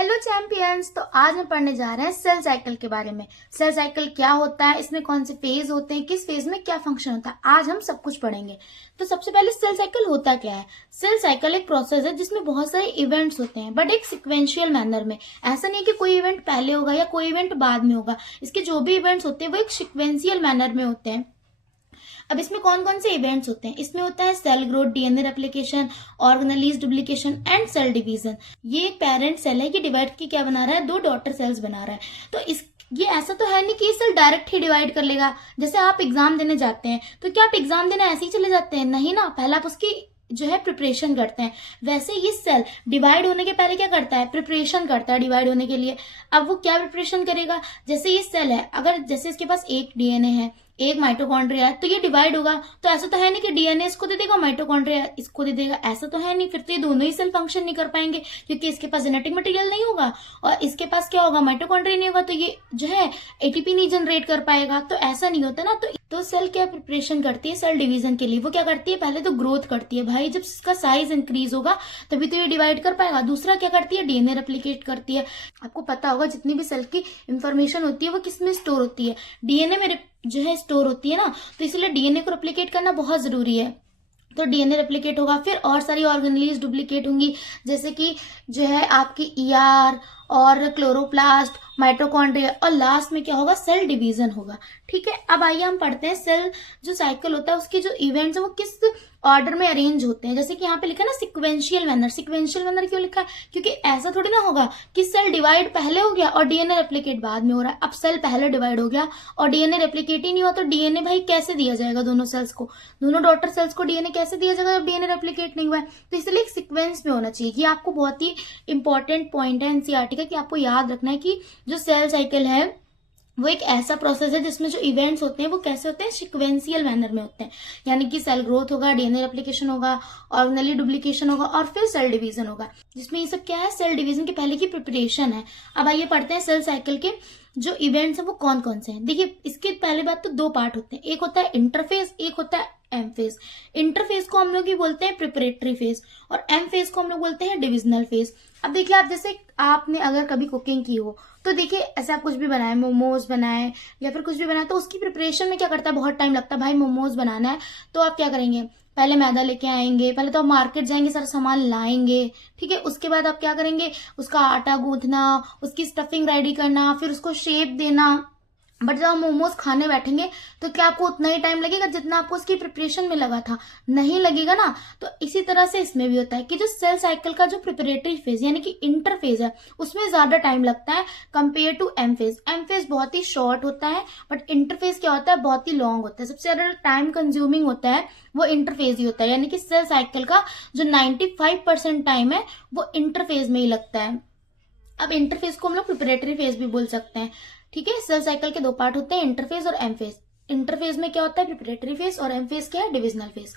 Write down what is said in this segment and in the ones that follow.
Hello champions. तो आज हम पढ़ने जा रहे हैं सेल साइकिल के बारे में। सेल साइकिल क्या होता है, इसमें कौन से फेज होते हैं, किस फेज में क्या फंक्शन होता है, आज हम सब कुछ पढ़ेंगे। तो सबसे पहले सेल साइकिल होता क्या है। सेल साइकिल एक प्रोसेस है जिसमें बहुत सारे इवेंट्स होते हैं, बट एक सिक्वेंशियल मैनर में। ऐसा नहीं कि कोई इवेंट पहले होगा या कोई इवेंट बाद में होगा। इसके जो भी इवेंट्स होते हैं वो एक सिक्वेंशियल मैनर में होते हैं। अब इसमें कौन कौन से इवेंट्स होते हैं, इसमें होता है cell growth, DNA replication, organelles duplication and cell division. ये एक पेरेंट सेल है कि डिवाइड की क्या बना रहा है, दो डॉटर सेल्स बना रहा है। तो इस ये ऐसा तो है नहीं कि ये सेल डायरेक्ट ही डिवाइड कर लेगा। जैसे आप एग्जाम देने जाते हैं तो क्या आप एग्जाम देने ऐसे ही चले जाते हैं? नहीं ना, पहले आप उसकी जो है प्रिपरेशन करते हैं। वैसे ये सेल डिवाइड होने के पहले क्या करता है, प्रिपरेशन करता है डिवाइड होने के लिए। अब वो क्या प्रिपरेशन करेगा, जैसे ये सेल है, अगर जैसे इसके पास एक डीएनए है, एक माइटोकॉन्ड्रिया है, तो ये डिवाइड होगा। तो ऐसा तो है नहीं कि डीएनए इसको दे देगा, माइटोकॉन्ड्रिया इसको दे देगा, ऐसा तो है नहीं। फिर तो ये दोनों ही सेल फंक्शन नहीं कर पाएंगे, क्योंकि इसके पास जेनेटिक मटेरियल नहीं होगा और इसके पास क्या होगा, माइटोकॉन्ड्रिया नहीं होगा, तो ये जो है एटीपी नहीं जनरेट कर पाएगा। तो ऐसा नहीं होता ना। तो सेल क्या प्रिपरेशन करती है सेल डिवीजन के लिए, वो क्या करती है, पहले तो ग्रोथ करती है भाई। जब इसका साइज इंक्रीज होगा तभी तो ये डिवाइड कर पाएगा। दूसरा क्या करती है, डीएनए रेप्लिकेट करती है। आपको पता होगा जितनी भी सेल की इंफॉर्मेशन होती है वो किस में स्टोर होती है, डीएनए में जो है स्टोर होती है ना। तो इसलिए डीएनए को रेप्लिकेट करना बहुत जरूरी है। तो डीएनए रेप्लिकेट होगा, फिर और सारी ऑर्गेनेलिज डुप्लीकेट होंगी, जैसे कि जो है आपकी ईआर और क्लोरोप्लास्ट, माइटोकॉन्ड्रिया, और लास्ट में क्या होगा, सेल डिवीजन होगा। ठीक है, अब आइए हम पढ़ते हैं सेल जो साइकिल होता है उसके जो इवेंट्स है वो किस ऑर्डर में अरेंज होते हैं। जैसे कि यहाँ पे लिखा है ना सिक्वेंशियल मैनर। सिक्वेंशियल मैनर क्यों लिखा है, क्योंकि ऐसा थोड़ी ना होगा कि सेल डिवाइड पहले हो गया और डीएनए रेप्लिकेट बाद में हो रहा है। अब सेल पहले डिवाइड हो गया और डीएनए रेप्लिकेट ही नहीं हुआ, तो डीएनए भाई कैसे दिया जाएगा दोनों सेल्स को, दोनों डॉटर सेल्स को डीएनए कैसे दिया जाएगा जब डीएनए रेप्लिकेट नहीं हुआ है। तो इसलिए एक सिक्वेंस में होना चाहिए। ये आपको बहुत ही इंपॉर्टेंट पॉइंट है एनसीईआरटी का, कि आपको याद रखना है कि जो सेल साइकिल है वो एक ऐसा प्रोसेस है जिसमें जो इवेंट्स होते हैं वो कैसे होते हैं, सिक्वेंशियल मैनर में होते हैं। यानी कि सेल ग्रोथ होगा, डीएनए रेप्लिकेशन होगा, ऑर्गेनेली डुप्लीकेशन होगा और फिर सेल डिवीजन होगा, जिसमें ये सब क्या है, सेल डिवीजन के पहले की प्रिपरेशन है। अब आइए पढ़ते हैं सेल साइकिल के जो इवेंट्स है वो कौन कौन से हैं। देखिए, इसके पहले बात तो दो पार्ट होते हैं, एक होता है इंटरफेज, एक होता है एम फेज। इंटरफेज को हम लोग ही बोलते हैं प्रिपरेटरी फेज और एम फेज को हम लोग बोलते हैं डिविजनल फेज। अब देखिए, आप जैसे आपने अगर कभी कुकिंग की हो तो देखिए ऐसे आप कुछ भी बनाए, मोमोज बनाए या फिर कुछ भी बनाए, तो उसकी प्रिपरेशन में क्या करता है, बहुत टाइम लगता है। भाई मोमोज बनाना है तो आप क्या करेंगे, पहले मैदा लेके आएंगे, पहले तो आप मार्केट जाएंगे, सारा सामान लाएंगे। ठीक है, उसके बाद आप क्या करेंगे, उसका आटा गूंथना, उसकी स्टफिंग रेडी करना, फिर उसको शेप देना। बट जब आप मोमोज खाने बैठेंगे तो क्या आपको उतना ही टाइम लगेगा जितना आपको उसकी प्रिपरेशन में लगा था? नहीं लगेगा ना। तो इसी तरह से इसमें भी होता है कि जो सेल साइकिल का जो प्रिपरेटरी फेज यानी कि इंटरफेज है उसमें ज्यादा टाइम लगता है compare to M phase. M phase बहुत ही शॉर्ट होता है, बट इंटरफेज क्या होता है, बहुत ही लॉन्ग होता है। सबसे ज्यादा टाइम कंज्यूमिंग होता है वो इंटरफेज ही होता है। यानी कि सेल साइकिल का जो 95% टाइम है वो इंटरफेज में ही लगता है। अब इंटरफेज को हम लोग प्रिपरेटरी फेज भी बोल सकते हैं। ठीक है, सेल साइकिल के दो पार्ट होते हैं, इंटरफेज और एम फेज। इंटरफेज में क्या होता है, प्रिपरेटरी फेज, और एम फेज क्या है, डिविजनल फेज।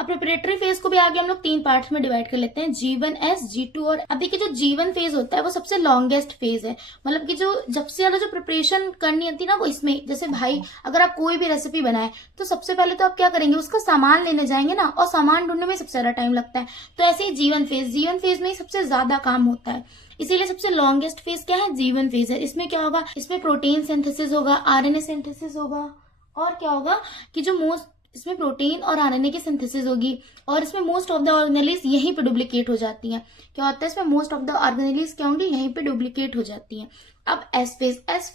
अब प्रिपरेटरी फेज को भी आगे हम लोग तीन पार्ट्स में डिवाइड कर लेते हैं, G1S, G2 और अब देखिए जो G1 फेज होता है वो सबसे लॉन्गेस्ट फेज है। मतलब कि जो सबसे ज्यादा जो प्रिपरेशन करनी होती है ना वो इसमें, जैसे भाई अगर आप कोई भी रेसिपी बनाए तो सबसे पहले तो आप क्या करेंगे, उसका सामान लेने जाएंगे ना, और सामान ढूंढने में सबसे ज्यादा टाइम लगता है। तो ऐसे ही G1 फेज में ही सबसे ज्यादा काम होता है, इसीलिए सबसे लॉन्गेस्ट फेज क्या है, G1 फेज है। इसमें क्या होगा, इसमें प्रोटीन सिंथेसिस होगा, आरएनए सिंथेसिस होगा, और क्या होगा कि जो मोस्ट इसमें प्रोटीन और आरएनए की सिंथेसिस होगी, और इसमें मोस्ट ऑफ द ऑर्गेनेलिज यहीं पे डुप्लीकेट हो जाती हैं। क्या होता है इसमें, मोस्ट ऑफ द ऑर्गेनेलिज क्या होंगी, यहीं पे डुप्लीकेट हो जाती हैं। अब एस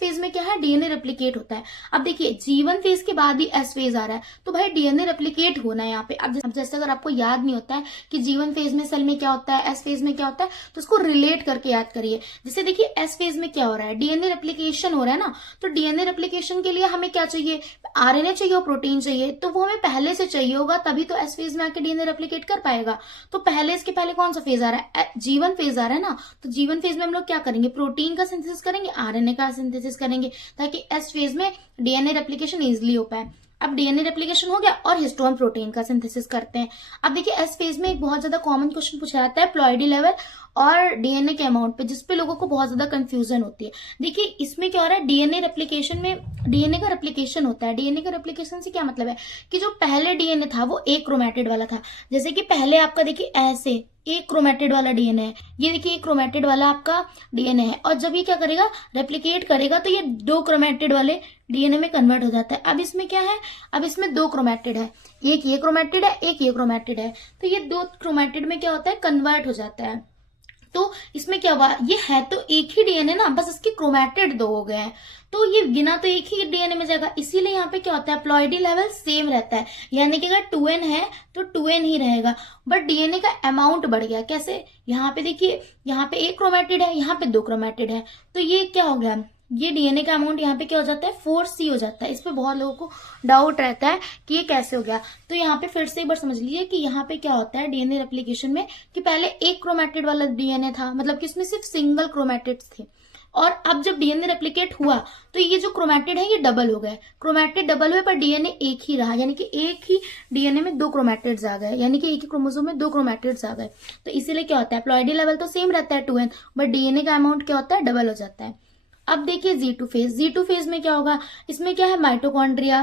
फेज में क्या है, डीएनए रेप्लिकेट होता है। अब देखिए G1 फेज के बाद ही एस फेज आ रहा है, तो भाई डीएनए रेप्लिकेट होना है यहाँ पे। अब जैसे अगर आपको याद नहीं होता है कि G1 फेज में सेल में क्या होता है, एस फेज में क्या होता है, तो उसको रिलेट करके याद करिए। जैसे देखिए एस फेज में क्या हो रहा है, डीएनए रेप्लिकेशन हो रहा है ना, तो डीएनए रेप्लिकेशन के लिए हमें क्या चाहिए, आरएनए चाहिए और प्रोटीन चाहिए, तो वो हमें पहले से चाहिए होगा, तभी तो एस फेज में आके डीएनए रेप्लिकेट कर पाएगा। तो पहले इसके पहले कौन सा फेज आ रहा है, G1 फेज आ रहा है ना, तो G1 फेज में हम लोग क्या करेंगे, प्रोटीन का सिंथेसिस करेंगे, आरएनए का सिंथेसिस करेंगे, ताकि एस फेज में डीएनए रेप्लिकेशन इजीली हो पाए। अब डीएनए रेप्लिकेशन हो गया और हिस्टोन प्रोटीन का सिंथेसिस करते हैं। अब देखिए एस फेज में एक बहुत ज्यादा कॉमन क्वेश्चन पूछा जाता है प्लॉइडी लेवल और डीएनए के अमाउंट पे, जिसपे लोगों को बहुत ज्यादा कंफ्यूजन होती है। देखिए इसमें क्या हो रहा है, डीएनए रेप्लिकेशन में डीएनए का रेप्लिकेशन होता है। डीएनए का रेप्लिकेशन से क्या मतलब है कि जो पहले डीएनए था वो एक क्रोमेटिड वाला था। जैसे कि पहले आपका देखिए ऐसे एक क्रोमेटिड वाला डीएनए है, ये देखिए एक क्रोमेटिड वाला आपका डीएनए है, और जब ये क्या करेगा, रेप्लिकेट करेगा, तो ये 2 क्रोमेटिड वाले डीएनए में कन्वर्ट हो जाता है। अब इसमें क्या है, अब इसमें 2 क्रोमेटिड है, एक ये क्रोमेटिड है, एक ये क्रोमेटिड है, तो ये 2 क्रोमेटिड में क्या होता है, कन्वर्ट हो जाता है। तो इसमें क्या हुआ, ये है तो एक ही डीएनए ना, बस इसके क्रोमेटिड 2 हो गए हैं, तो ये गिना तो एक ही डीएनए में जाएगा, इसीलिए यहाँ पे क्या होता है, प्लॉइडी लेवल सेम रहता है, यानी कि अगर 2n है तो 2n ही रहेगा, बट डीएनए का अमाउंट बढ़ गया। कैसे, यहाँ पे देखिए, यहाँ पे एक क्रोमेटिड है, यहाँ पे 2 क्रोमेटिड है, तो ये क्या हो गया, ये डीएनए का अमाउंट यहाँ पे क्या हो जाता है, 4c हो जाता है। इस पे बहुत लोगों को डाउट रहता है कि ये कैसे हो गया, तो यहाँ पे फिर से एक बार समझ लीजिए कि यहाँ पे क्या होता है डीएनए रेप्लिकेशन में, कि पहले एक क्रोमेटिड वाला डीएनए था, मतलब कि इसमें सिर्फ सिंगल क्रोमेटिड्स थे, और अब जब डीएनए रेप्लिकेट हुआ तो ये जो क्रोमेटिड है ये डबल हो गए, क्रोमेटिड डबल हुए पर डीएनए एक ही रहा, यानी कि एक ही डीएनए में 2 क्रोमेटिड्स आ गए, यानी कि एक ही क्रोमोसोम में 2 क्रोमेटिड्स आ गए। तो इसीलिए क्या होता है, प्लॉइडी लेवल तो सेम रहता है 2n, बट डीएनए का अमाउंट क्या होता है, डबल हो जाता है। अब देखिए G2 फेज, G2 फेज में क्या होगा, इसमें क्या है, माइटोकॉन्ड्रिया,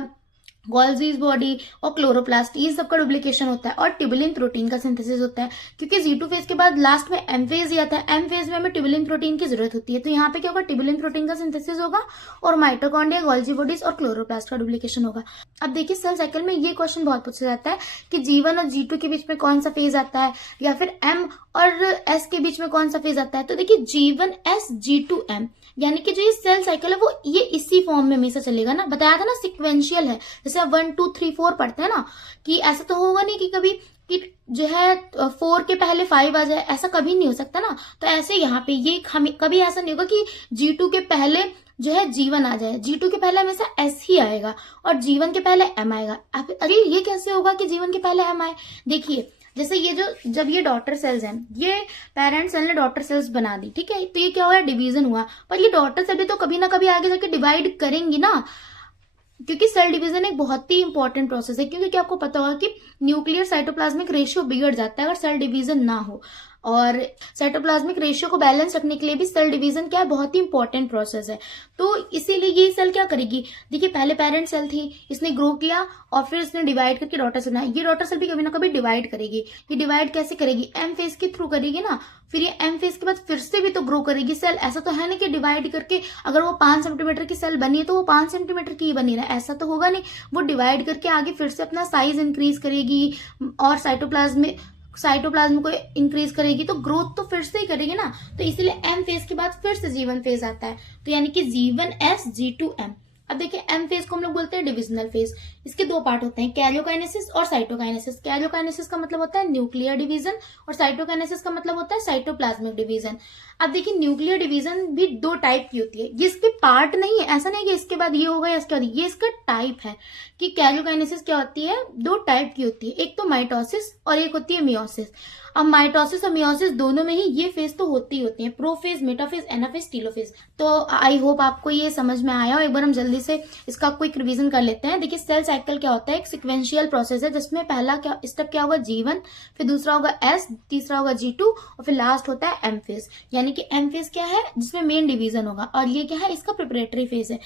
गोल्जीज बॉडी और क्लोरोप्लास्ट, ये सबका डुप्लीकेशन होता है, और ट्यूबुलिन प्रोटीन का सिंथेसिस होता है, क्योंकि G2 फेज के बाद लास्ट में M फेज ही आता है, M फेज में हमें ट्यूबुलिन प्रोटीन की जरूरत होती है, तो यहाँ पे क्या होगा, ट्यूबुलिन प्रोटीन का सिंथेसिस होगा, और माइटोकॉन्ड्रिया, गोल्जी बॉडीज और क्लोरोप्लास्ट का डुप्लीकेशन होगा। अब देखिए सेल साइकिल में ये क्वेश्चन बहुत पूछा जाता है कि G1 और G2 के बीच में कौन सा फेज आता है, या फिर M और S के बीच में कौन सा फेज आता है। तो देखिए G1S G2M, यानी कि जो ये सेल साइकिल है वो ये इसी फॉर्म में हमेशा चलेगा ना, बताया था ना सिक्वेंशियल है, जैसे आप 1 2 3 4 पढ़ते हैं ना, कि ऐसा तो होगा नहीं कि कभी कि जो है 4 के पहले 5 आ जाए, ऐसा कभी नहीं हो सकता ना। तो ऐसे यहाँ पे ये हमें कभी ऐसा नहीं होगा कि G2 के पहले जो है G1 आ जाए, G2 के पहले हमेशा S ही आएगा और G1 के पहले M आएगा। अरे ये कैसे होगा कि G1 के पहले M आए, देखिए जैसे ये जो जब ये डॉटर सेल्स हैं, ये पेरेंट सेल ने डॉटर सेल्स बना दी, ठीक है, तो ये क्या हुआ, डिवीजन हुआ, पर ये डॉटर सेल भी तो कभी ना कभी आगे जाके डिवाइड करेंगी ना, क्योंकि सेल डिवीजन एक बहुत ही इंपॉर्टेंट प्रोसेस है, क्योंकि आपको पता होगा कि न्यूक्लियर साइटोप्लाज्मिक रेशियो बिगड़ जाता है अगर सेल डिवीजन ना हो, और साइटोप्लाज्मिक रेशियो को बैलेंस रखने के लिए भी सेल डिवीजन क्या है, बहुत ही इंपॉर्टेंट प्रोसेस है। तो इसीलिए ये सेल क्या करेगी, देखिए पहले पेरेंट सेल थी, इसने ग्रो किया और फिर इसने डिवाइड करके डॉटर सेल बनाया, ये डॉटर सेल भी कभी ना कभी डिवाइड करेगी। ये डिवाइड कैसे करेगी, एम फेज के थ्रू करेगी ना, फिर ये एम फेज के बाद फिर से भी तो ग्रो करेगी सेल, ऐसा तो है नहीं कि डिवाइड करके अगर वो 5 सेंटीमीटर की सेल बनी है तो वो 5 सेंटीमीटर की ही बनी रहे, ऐसा तो होगा नहीं, वो डिवाइड करके आगे फिर से अपना साइज इंक्रीज करेगी और साइटोप्लाज्म को इंक्रीज करेगी, तो ग्रोथ तो फिर से ही करेगी ना। तो इसीलिए एम फेज के बाद फिर से G1 फेज आता है, तो यानी कि G1S G2M। अब देखिए एम फेज को हम लोग बोलते हैं डिविजनल फेज, इसके 2 पार्ट होते हैं, कैरियोकाइनेसिस और साइटोकाइनेसिस। कैरियोकाइनेसिस का मतलब होता है न्यूक्लियर डिवीजन और साइटोकाइनेसिस का मतलब होता है साइटोप्लाज्मिक डिवीजन। अब देखिए न्यूक्लियर डिवीजन भी 2 टाइप की होती है, ये इसके पार्ट नहीं है, ऐसा नहीं कि इसके बाद ये होगा या इसके बाद ये इसका टाइप है कि कैरियोकाइनेसिस क्या होती है, 2 टाइप की होती है, एक तो माइटोसिस और एक होती है मियोसिस। अब माइटोसिस और मियोसिस दोनों में ही ये फेज तो होती ही होती है, प्रोफेज, मेटाफेज, एनाफेज, टेलोफेज। तो आई होप आपको ये समझ में आया हो, एक बार हम जल्दी से इसका क्विक रिवीजन कर लेते हैं। देखिए सेल साइकिल क्या होता है, एक सिक्वेंशियल प्रोसेस है जिसमें पहला क्या स्टेप क्या होगा, G1, फिर दूसरा होगा S, तीसरा होगा G2 और फिर लास्ट होता है M फेज, यानी कि M फेज क्या है, जिसमें मेन डिवीजन होगा, और ये क्या है, इसका प्रिपरेटरी फेज है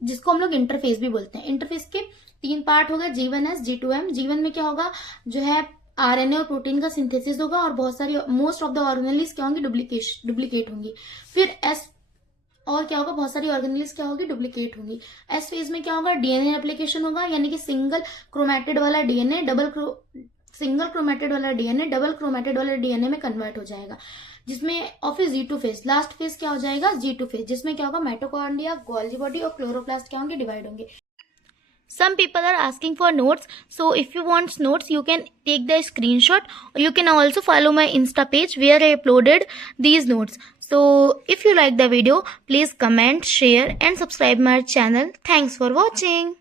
जिसको हम लोग इंटरफेज भी बोलते हैं। इंटरफेज के 3 पार्ट हो गए, G1S G2M। G1 में क्या होगा, जो है आरएनए और प्रोटीन का सिंथेसिस होगा और बहुत सारी मोस्ट ऑफ द ऑर्गेनेल्स क्या होंगी, डुप्लीकेट होंगी। फिर एस और क्या होगा, बहुत सारी ऑर्गेनेल्स क्या होगी, डुप्लीकेट होंगी। एस फेज में क्या होगा, डीएनए रेप्लिकेशन होगा, यानी कि सिंगल क्रोमेटिड वाला डीएनए डबल क्रोमेटिड वाला डीएनए में कन्वर्ट हो जाएगा, जिसमें और फिर G2 फेज, लास्ट फेज क्या हो जाएगा, G2 फेज, जिसमें क्या होगा, माइटोकॉन्ड्रिया, गोल्जी बॉडी और क्लोरोप्लास्ट क्या होंगे, डिवाइड होंगे। Some people are asking for notes, so if you want notes you can take the screenshot, or you can also follow my Insta page where I uploaded these notes. So if you like the video, please comment, share and subscribe my channel. Thanks for watching.